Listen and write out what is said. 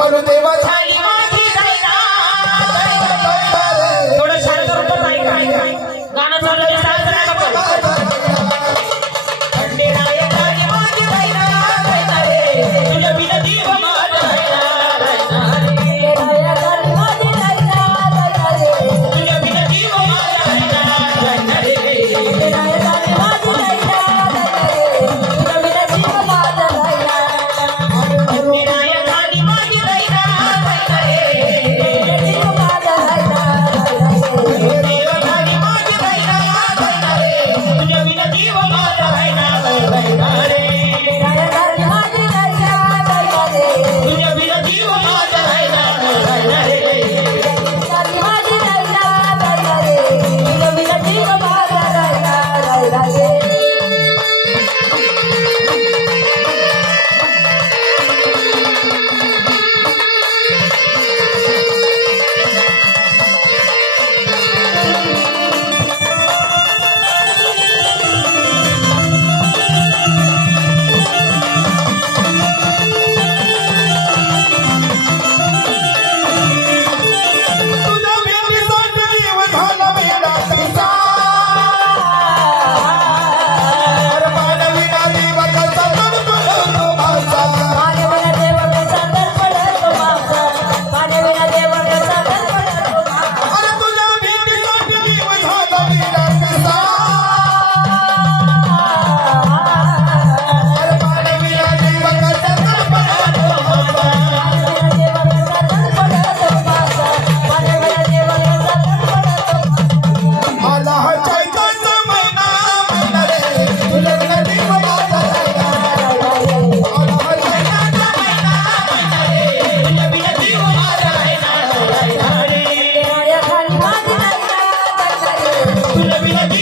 మను దేవధాని விலகி